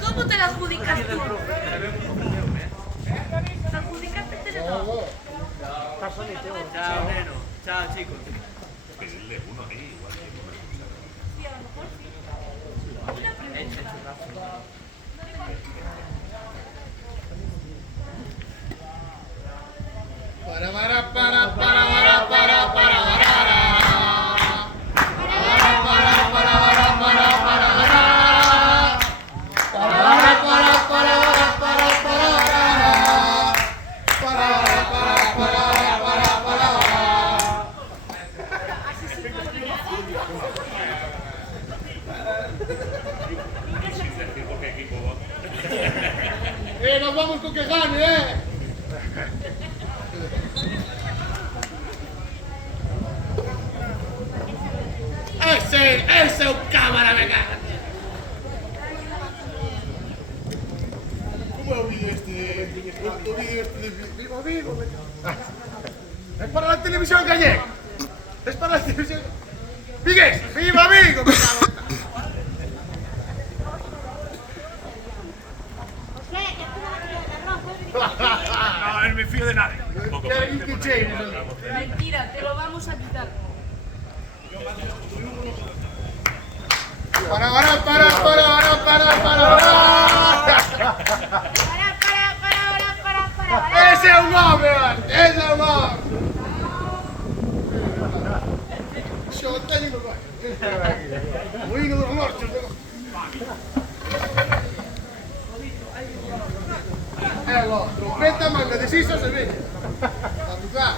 ¿Cómo te la adjudicas tú? ¿Te adjudicaste el teléfono? Chao, neno. Chao, chicos. Pedirle uno a mí, igual que uno. Sí, a lo mejor sí. Una pregunta. Nos vamos con que gane, Ese es un cámara, venga. ¿Cómo es el vídeo este de Viva Vigo? Es para la televisión gallega. Es para la televisión. Vigues, Viva Vigo. No, no me fío de nadie. Mentira, te lo vamos a quitar. Para. Ese es un hombre, ese es un hombre. Yo tengo muy no morto. Trompeta, manga decisa, se ve. A tocar.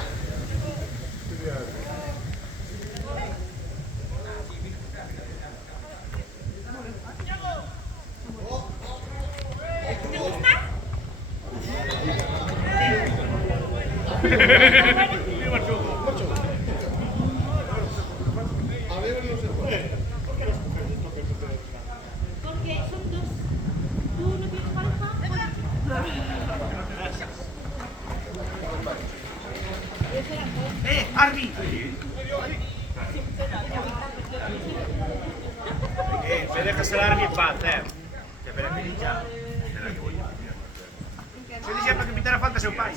Porque son dos. ¿Tú no tienes pareja? Arby! Me dejas el Arby en paz, Que espera que diga. Se dice para que pitara falta seu pai,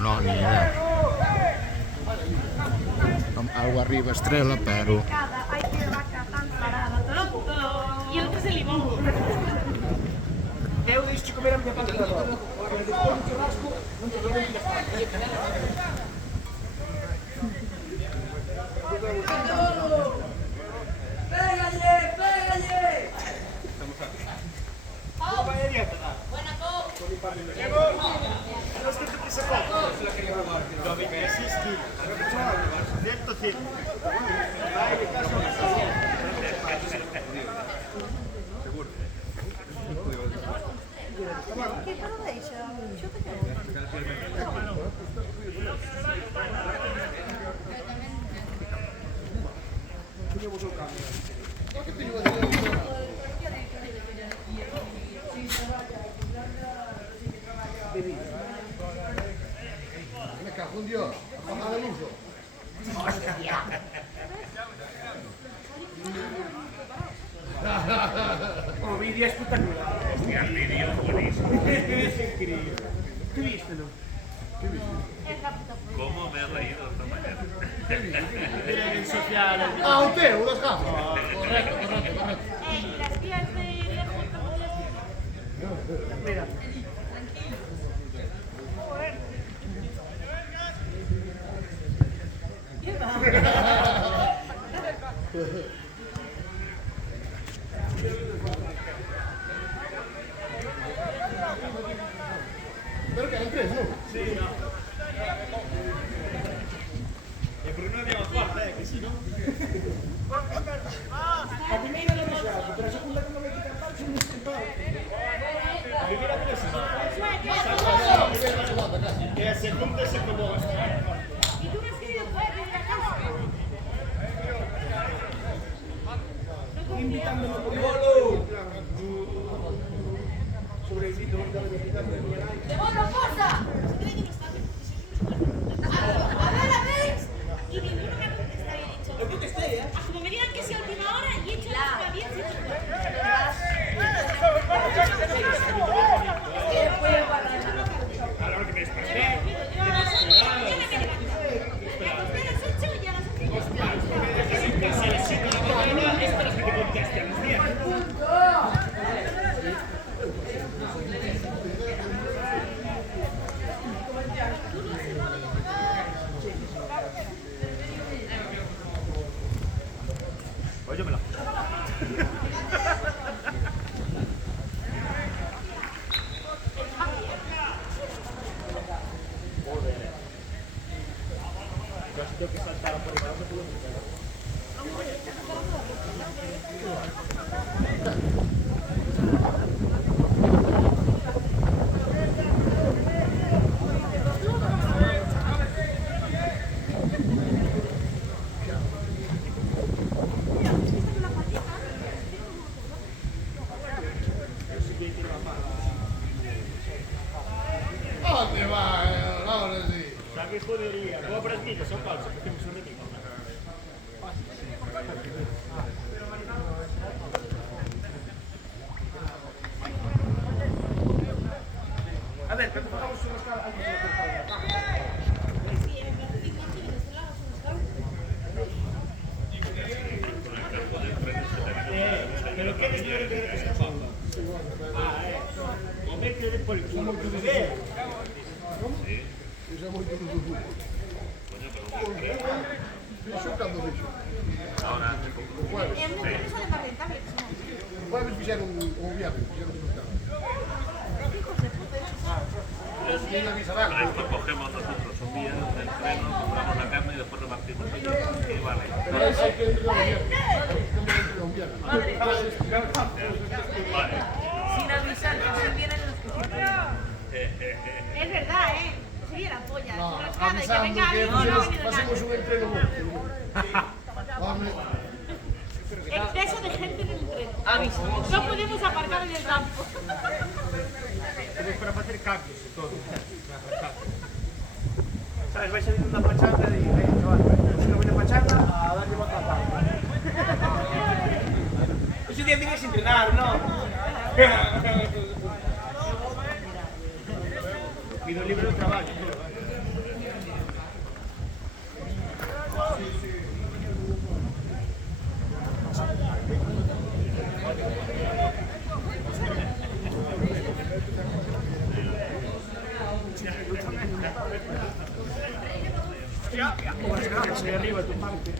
No, ni idea. Algo arriba estrella, pero... Hay que vaca tan parada, y el otro es el limón. Eu deixo comer a minha parte da roda. ¡Pégale! ¡Pégale! ¿Qué parada es? Yo te quedo. Me cago en Dios. Apaga el uso. O vídeo espectacular. Hostia, el vídeo es buenísimo. Es increíble. ¿Tú viste, no? ¿Cómo me he reído esta mañana? El social. Ah, usted, unas gafas. Correcto. Las tías de viejo. Mira. Pero que eran tres, ¿no? Sí, no. E Bruno andiamo forte, che sì, no? La primera l'ho lasciato, per la seconda che mi avete cantato sono stato. La primera che l'ho lasciato. E la seconda si accomode. ¿Y tú me escribes desde la casa? Invitándome por ¡Golo! Sobre il sito dove ¡De bono, cosa! A ver. Y ninguno me ha contestado y he dicho. Lo contesté, ¿eh? Ah, como me digan que sea última hora y he hecho la bien. A la hora que me desperté. Yo a las 8 de la mañana me levanté. Me acosté a las 8 y a las 8 ya estaba. A las 7 de la mañana esperas que te conteste a las 10. Óyemela. Casi tengo que saltar por el lado de tu ¿Dónde va? Ahora sí. Sa che poderia, come prendete, sono falso perché mi sono detto. A ver, pero facciamo sulla scala anche sulla portata. Pero che devi vedere che sta facendo? Ah, o mettere poi il suo molto vedere. Usa molto il tuo. Fischio quando fischio. Ahora, El número sale más rentable. Poi mi fissare un viaggio, fissare un portale. Hijos de puta. Viene a visar para esto cogemos nosotros un día del tren, compramos la carne y después repartimos aquí. Y vale. Pero hay que ir a un viaje. Un viaje. Vale. Sin avisar que se vienen los que siempre. Es verdad, ¿eh? Sería la polla. No, Rascada y que avisando venga que alguien y no ha venido pasemos nadie. un entreno. Hombre, Exceso de gente en el tren. No podemos aparcar en el campo. Temos para facer cambios e todo. Sabes, vai salir unha pachanga e digo, chaval, se non viene pachanga, a darlle volta a pala. Ese día tienes que entrenar, non? Pido libre do traballo, todo. Estoy arriba, tu parte.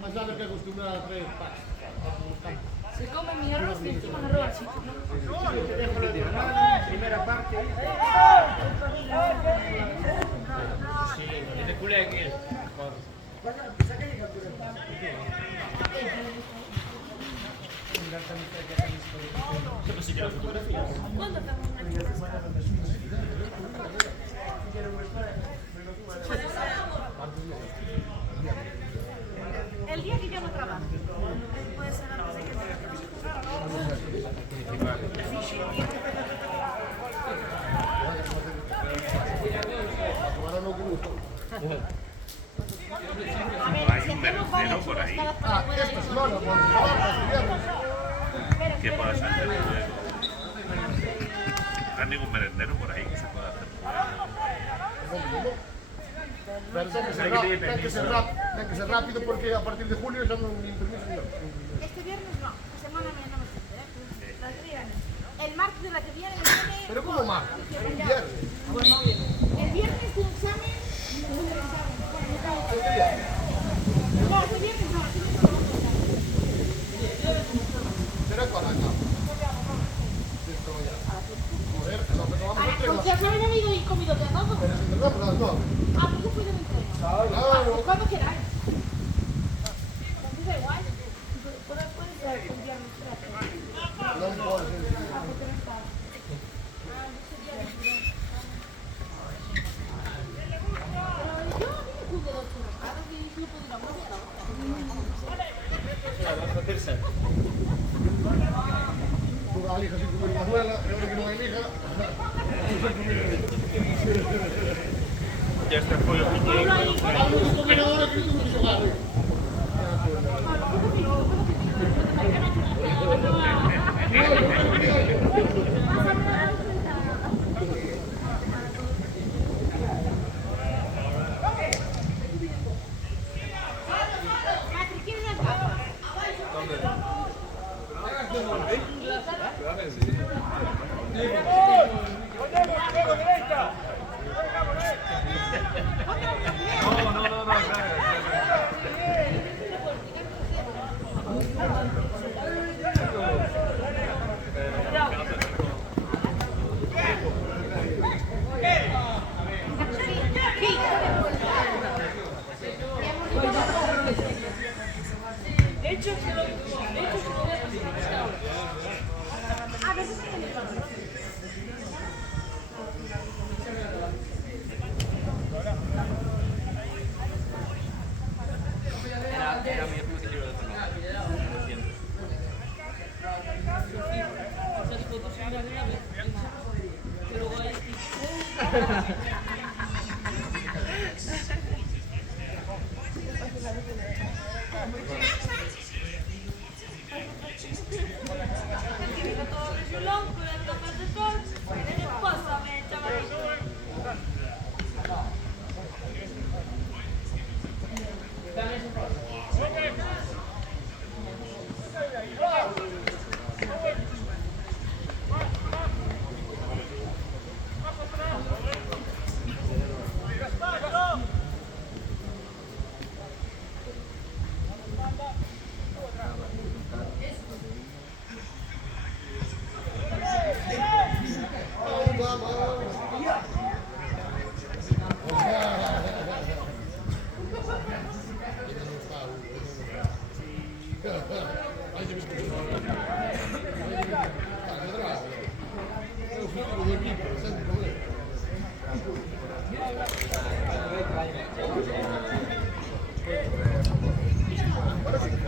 más nada que acostumbrar a traer paz. Se come mi arroz y encima arroz. Te dejo lo de la primera parte. Sí, de culé aquí. ¿Cuándo hacemos una churrasca? El día que yo no trabajo. Puede ser antes de que Ahora no que gusto. A ver, Hay si un hacemos merendero varias por ahí. churrascadas Ah, para esta semana, por favor, ¿Qué puedes hacer luego? No hay ningún merendero por ahí que se pueda hacer. Pero ten que ser rápido porque a partir de julio ya no ni permiso ni nada. Este viernes no, esta semana me no me siento, ¿eh? La que viene. El martes de la que viene me viene... Pero como más, el viernes. El viernes un examen. No, este viernes no, este viernes no. Será para acá. Joder, lo que tomamos entre las... Porque ya saben, amigo, y comido de todo. Pero si verdad, por las 9. Ah, pues después de un entreno. Claro. Cuando queráis. Entonces da igual. Puede ser el viernes. No me puedo decir. Ah, porque no está. Pero yo a mí me jugué dos churrascadas y yo puedo ir a una. Tú a la hija sin comer una muela, ahora que no hay hija. Ya está pollo piñé. Algo que comer ahora que tú me jugar.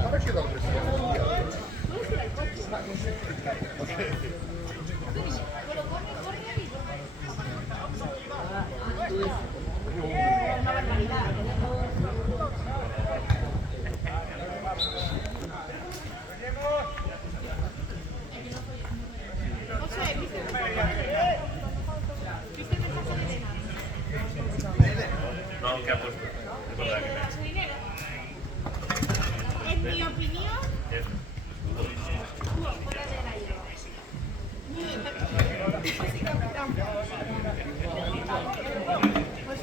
Parecchio da Una barbaridad. José, ¿viste el mensaje de Elena? No, ¿qué ha puesto? Es verdad que De la gasolinera. En mi opinión, fuera de la hierba. Pues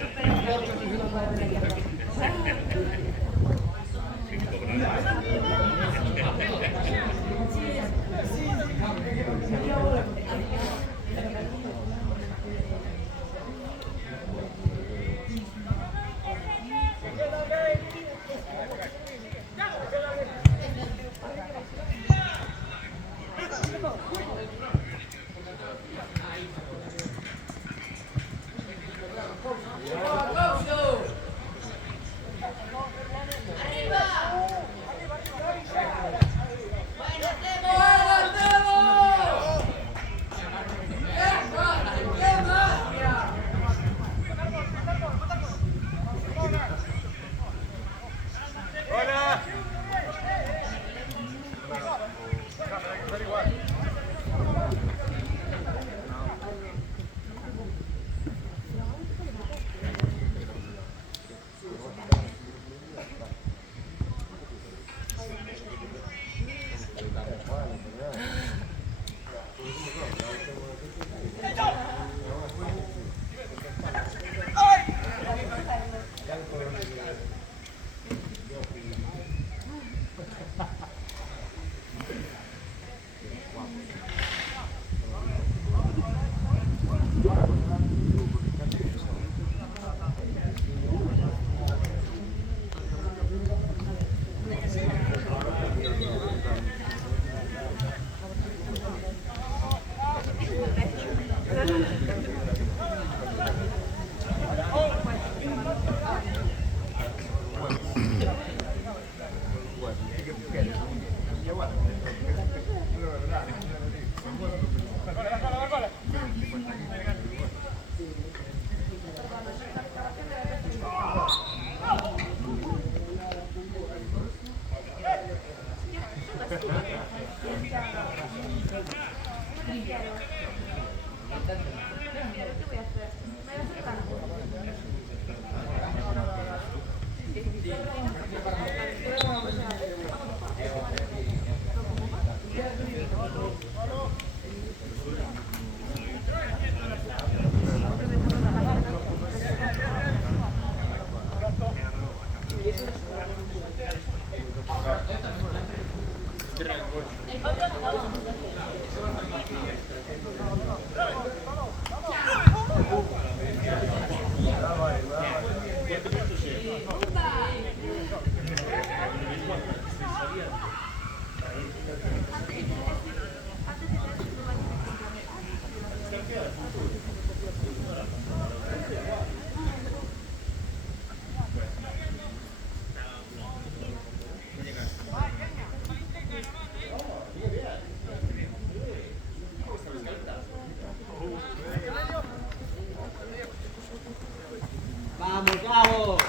¡Vamos, vamos!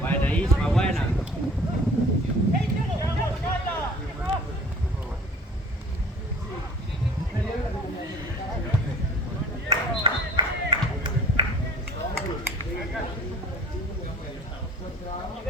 Buena, Isma, buena. Bravo.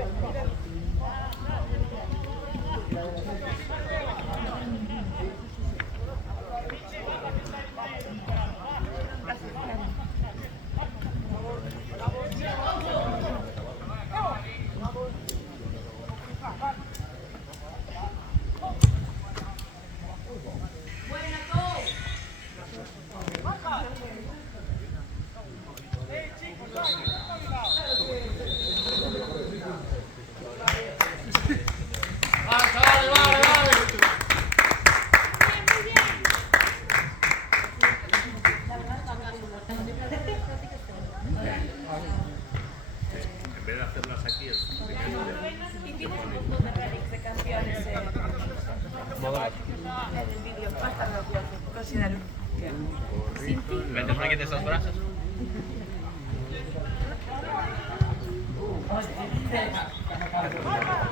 verlas aquí es Y tienes un montón de remix de canciones en el vídeo. Va a estar gracioso, considero. Vente por aquí de esos brazos.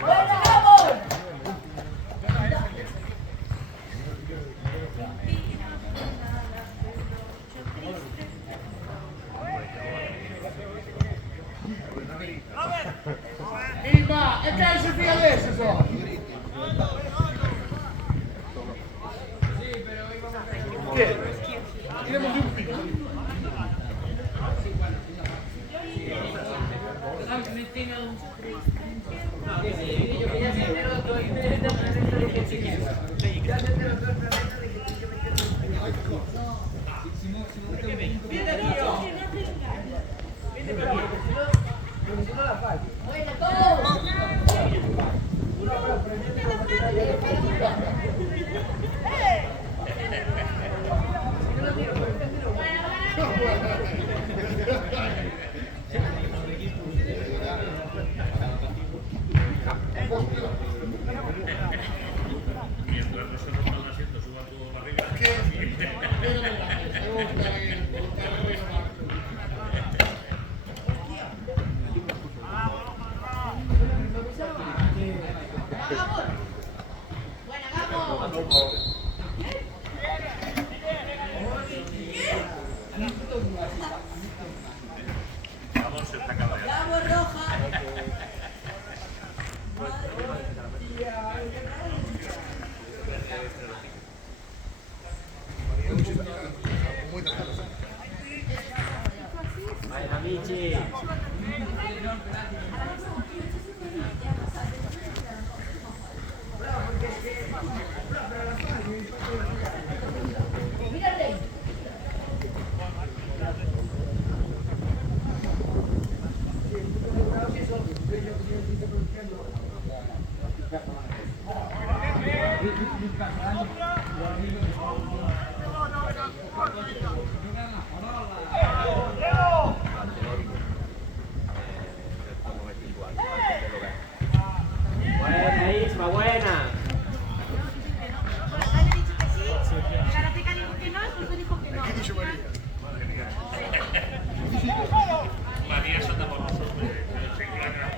¡Buena, vamos! Ima, e che si fia adesso so? Che? Tiremos di un picco. ¡Buena, vamos! mientras no se rompa el asiento, suba tu barriga. ¡Buena, vamos! Vamos, se está acabando. ¡Vamos, Roja! Vai, amici. ¡Mírate! Buena, Isma, buena. Por acá le he dicho que sí, la Karateka dijo que no, el Turco dijo que no. Che dice Maria? María Santa por nosotros. Se encuentra.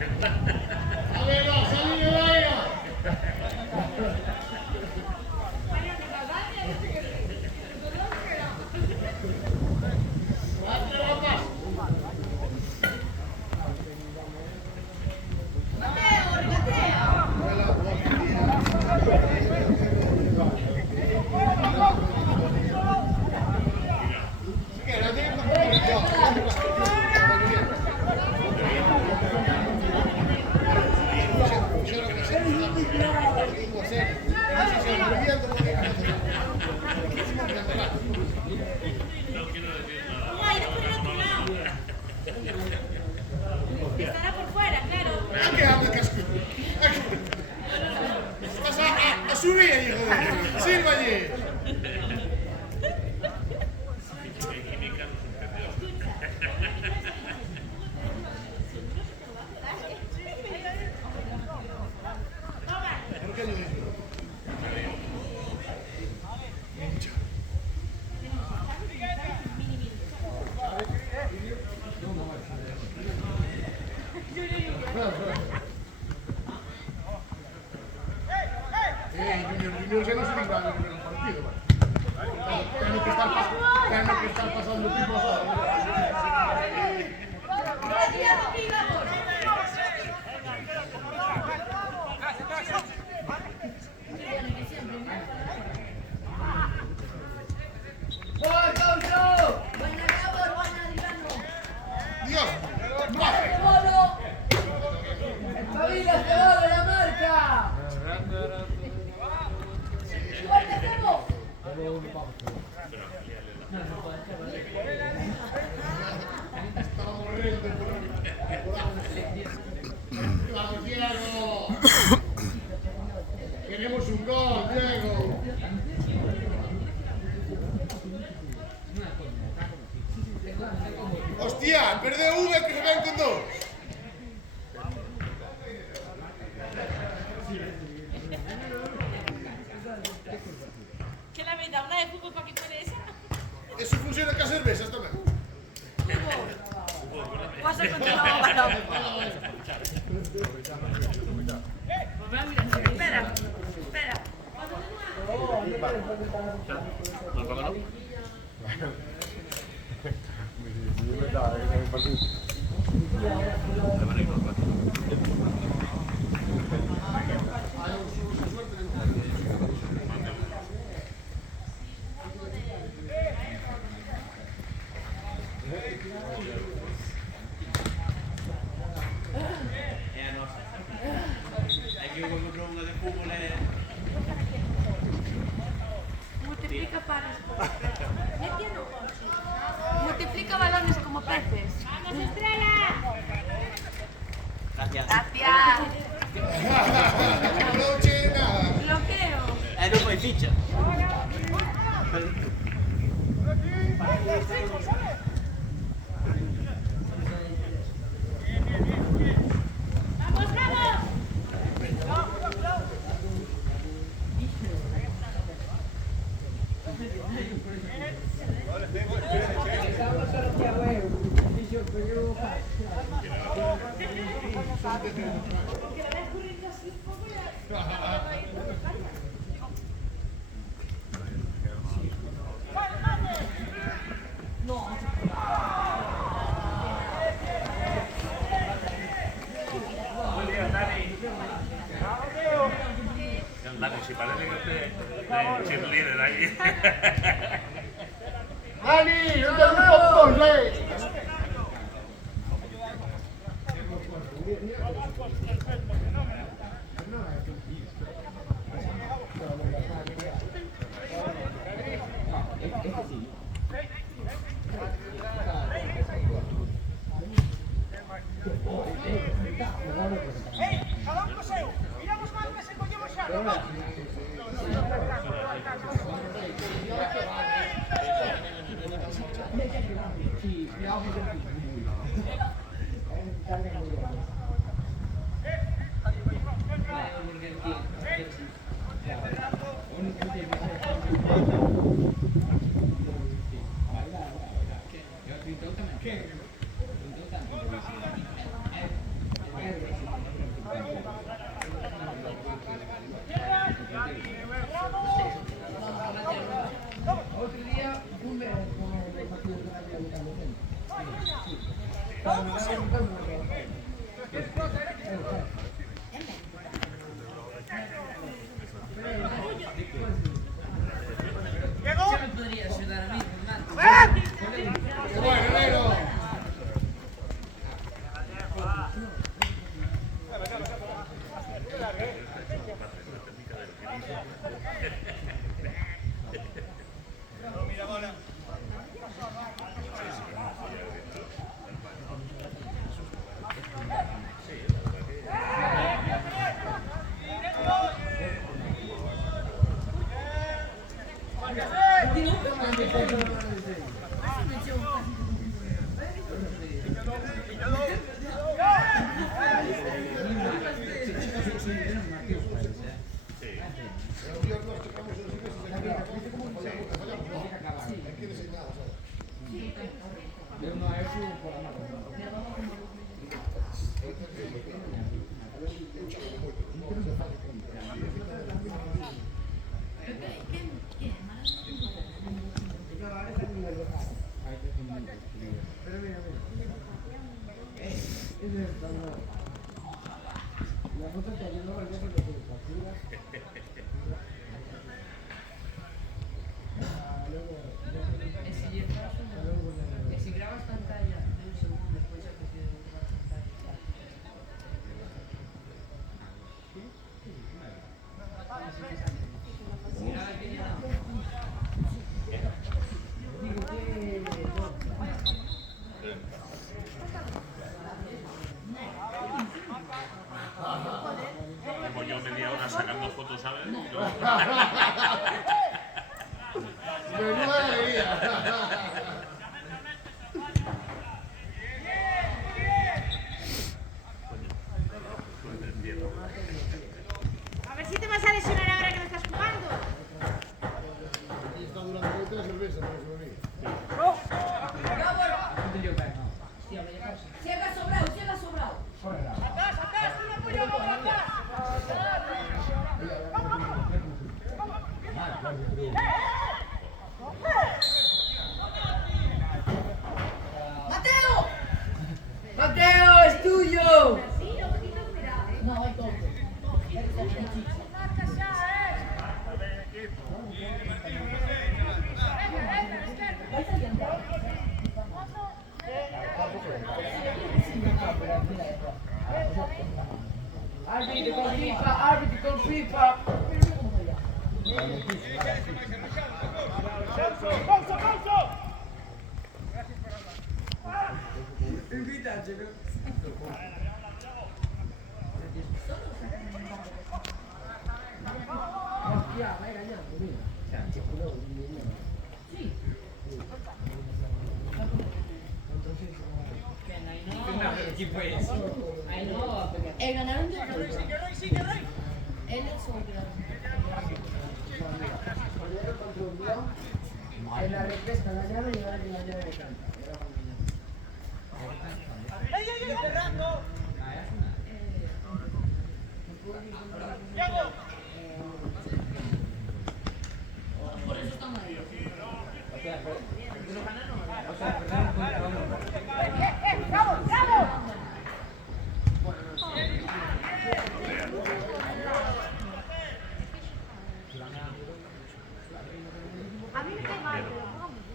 Allora, salire Maria! ¡Mateo, regatea! Che la devo Ay, después del otro lado. Estará por fuera, claro. Anche a casco. Estás a subir, hijo de... Sírvalle. ¿Por qué yo digo? Junior se non si ringrada per un partito, ma tengo che star passando il tipo solo. ¡Retirado aquí, vamos! ¡Buena, Gabor! ¡Buena, Adriano! Dios, ¡Vale, Bolo! ¡Espabila, Cebolo, la marca! ¡Fuerte, Cebo! stava morendo Vamos, Diego. Queremos un gol, Diego. Hostia, perdeu unha que se ven con dos. Ya, ¿no pongo no? Multiplica panes como multiplica balones como peces. ¡Vamos, Estrella! Gracias. Gracias. No che nada. Bloqueo. Non fai ficha. ¡Vamos, vamos! Dani, si parece que usted cheerleader ahí. Dani, no te preocupes, Si grabas pantalla de un segundo después ya que se graba pantalla. Si grabas que ya Como yo media hora sacando fotos, ¿sabes? Menuda alegría. A ver si te vas a lesionar ahora que no estás jugando. Y está durando mucho la cerveza, no se lo diga. Si haga sobrado, si haga sobrado. ¡Atrás, atrás! ¡Tú no puedes mover atrás! Árbitro con FIFA, árbitro con FIFA. Hostia, vai ganando, mira. Sì. ¿Quién fue eso? Ay, no, ganaron de él es en la repesca ganaron y ahora la llave de canta. Por eso estamos ahí. A mí me cae mal, pero juega muy bien.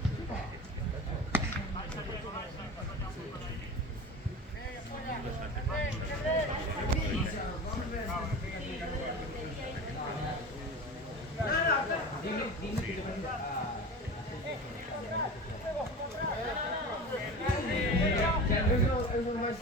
Eso no es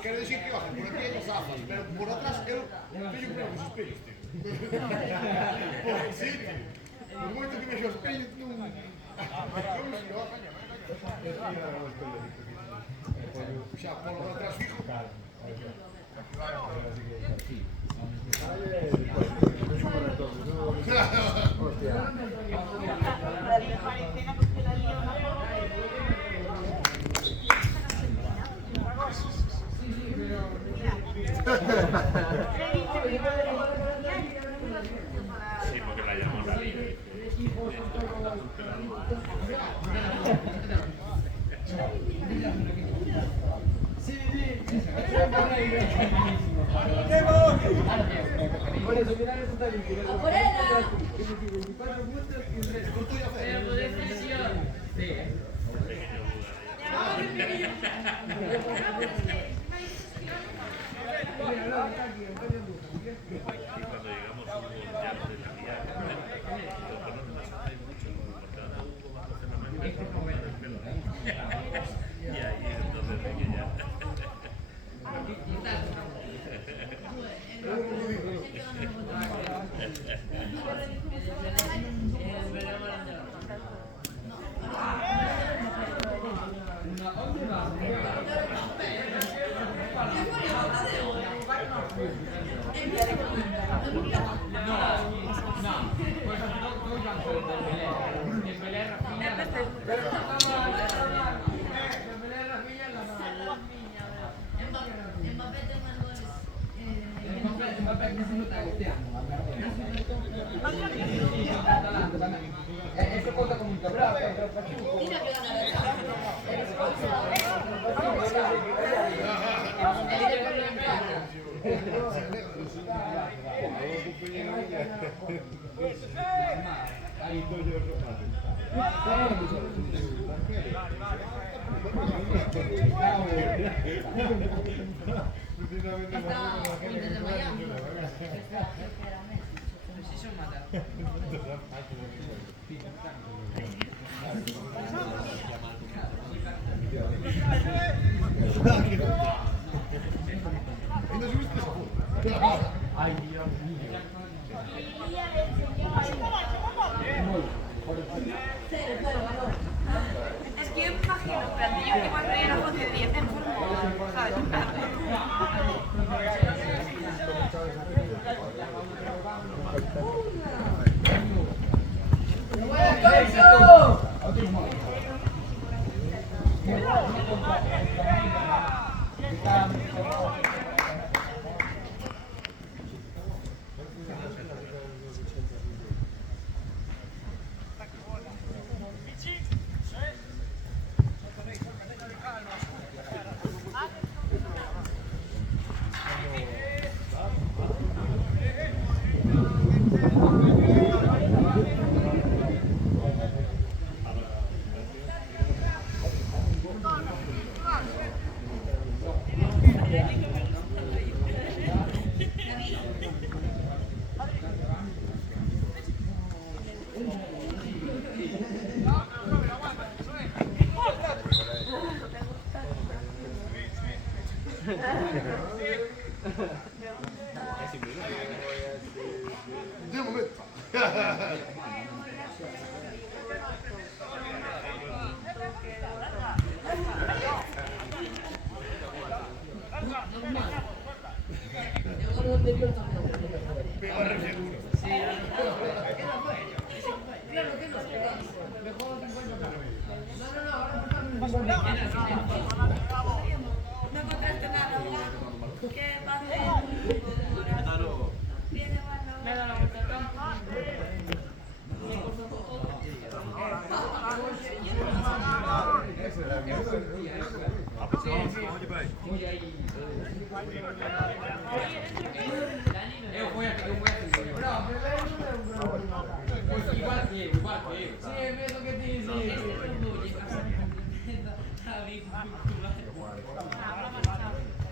Quiero decir que baja por aquí hay dos zafas, pero por atrás él tiene un sus pelos, tío. Sí, tío. Por mucho que me los pelos, tío. O sea, por lo de atrás fijo. Sí, porque la llaman la vida. Por eso, mira eso también. ¡Afuera! 24 puntos y un récord. Pero de decisión. Sí, Y cuando llegamos hubo ya no de calidad. Eso conta como un cabrón. Ay, Dios mío. Es que yo me imagino, en plan, yo que cuando era voz de 10 enfermo, ¿sabes? De un momento. No encontraste nada, ¿verdad? ¿Qué pasa? Viene bueno. Me da la vuelta. Igual que yo. Sí, es lo que te dice.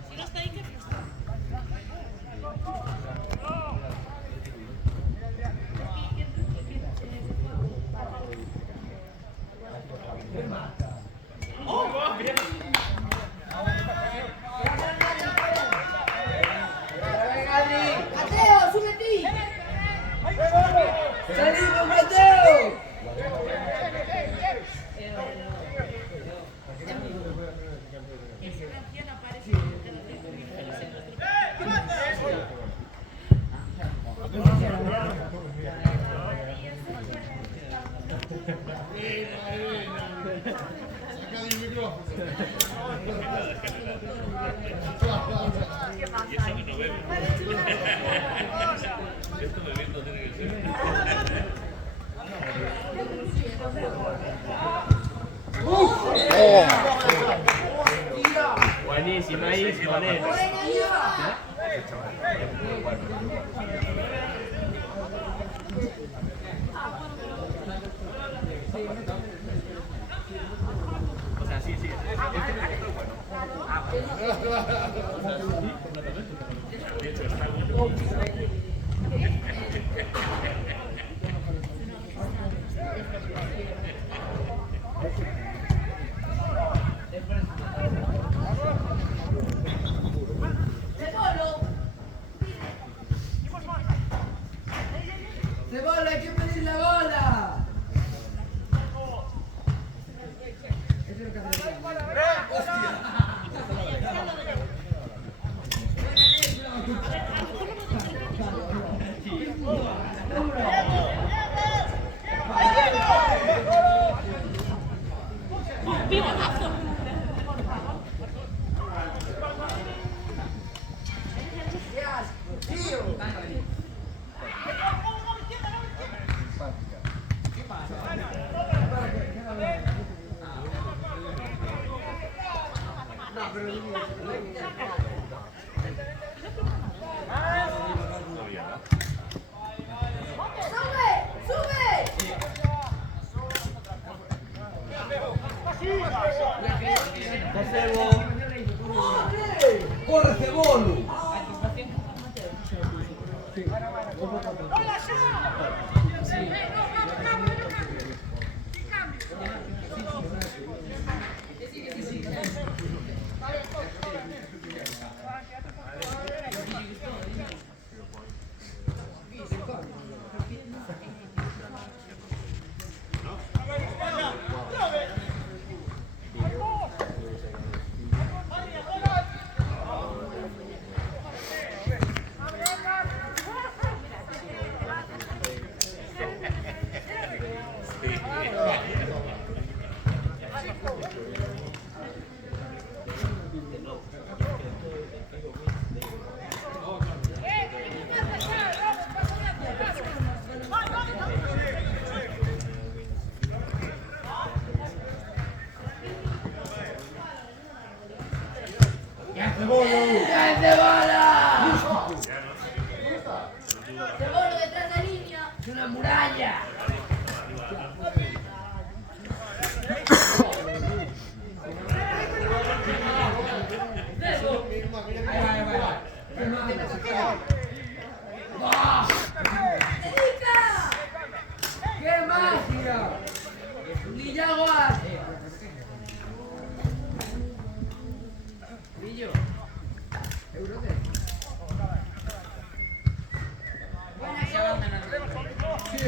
Si no está ahí, ¿qué está? ¡Mateo, súbete! ¡Salimos, Mateo! Esa canción aparece en Saca del micrófono. Y eso que no bebe. Esto bebiendo tiene que ser. Buenísima, ahí, Manel. O sea, sí, sí. Este es bueno. De hecho, está bueno. ¡De polo! ¡Corre, Cebolo! Cebolo detrás de la línea. ¡Es una muralla! ¡Dedica! ¡Qué magia! ¡Ni ya guarde! Pillo. Eurote. Sí.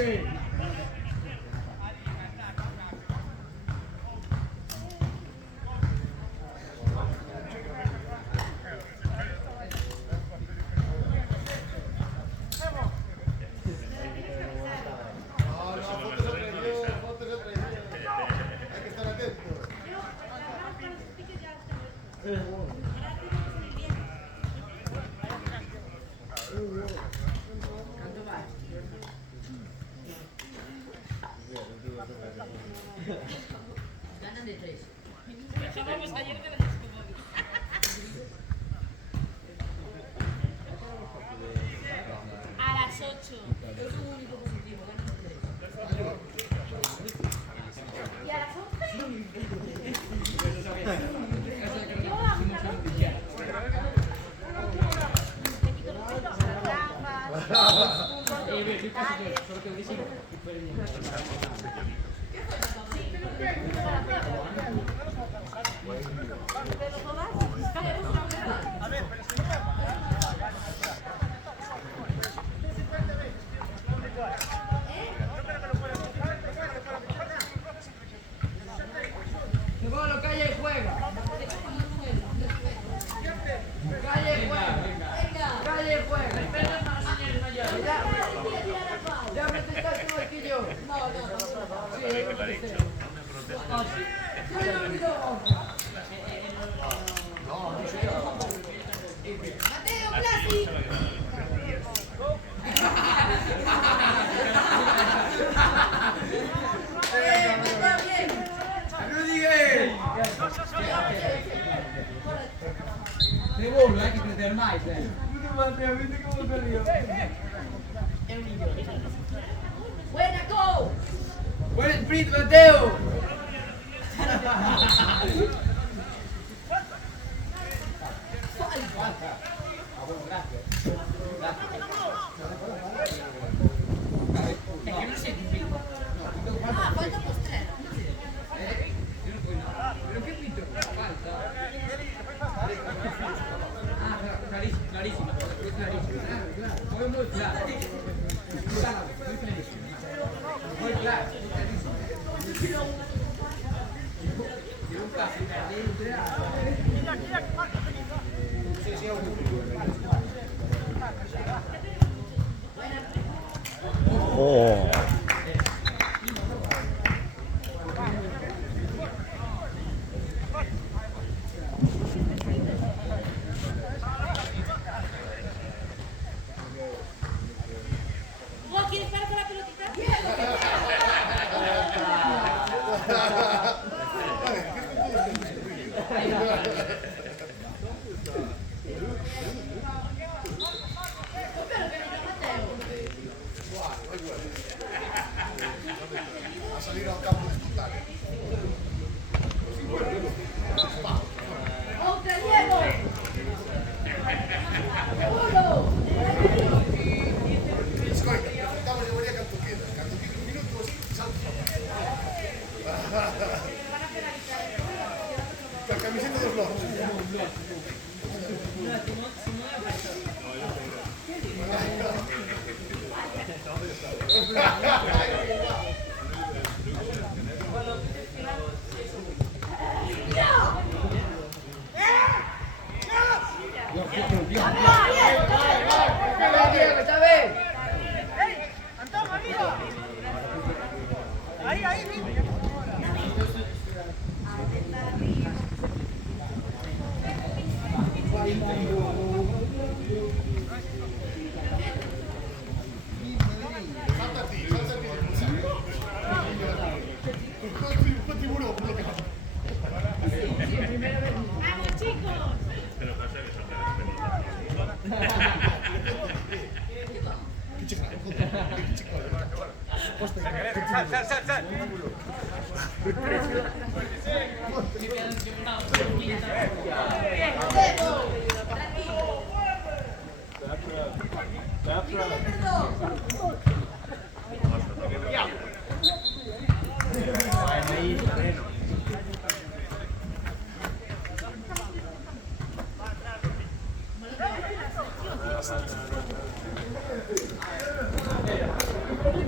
Hay que estar atento. ¿Cuánto va? Ganan de 3. A las 8. Es un único positivo, ganan de 3. ¿Y a las 11? Cebolo, calla y juega. Calla y juega. Calla y juega. Espera más, señores mayores. Ya me testaste igual que yo. Sí, es lo que sé. Ah, sí. Sí, lo que yo. Mateo, Blasi. Mateo, bien. Rudiger! Cebolo, hay que crecer más, Mateo, viste cómo se río. Buena, go. Buen sprint, Mateo. Ah, falta postrero. ¿Pero qué pito? Falta. Ah, clarísimo, clarísimo. Muy clarísimo. Claro, fue muy claro. Claro, muy clarísimo. Muy claro, muy clarísimo. Quiero un café caliente. Oh. ¿Quieres parar con la pelotita? Sal, sal, sal.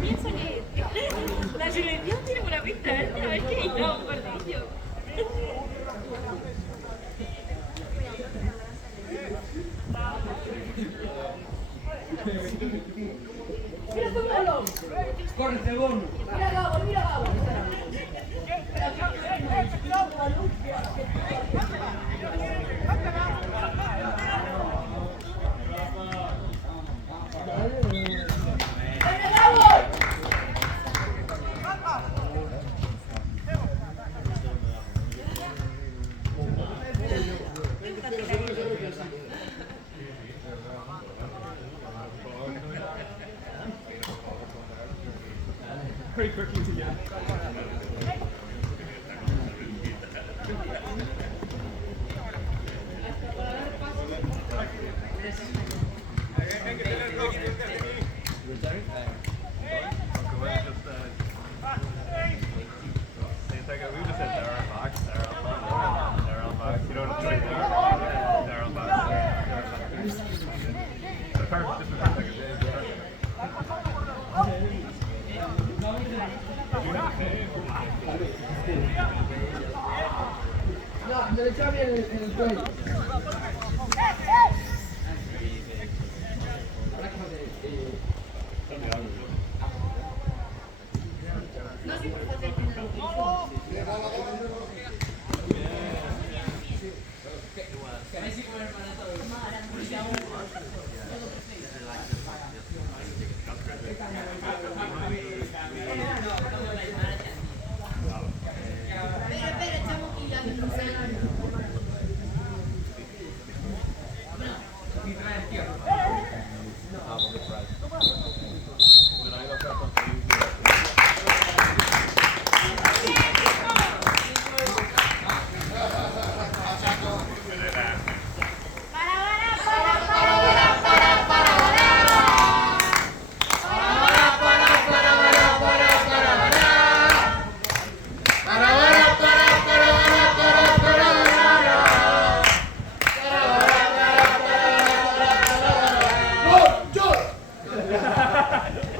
Pienso que la selección tiene buena pinta, ¿eh? A ver qué no, gordillo. Corre, segundo. Mira Gabo, mira Gabo. Pretty quickly together. No, me lo echaba bien en el cuello. Gracias.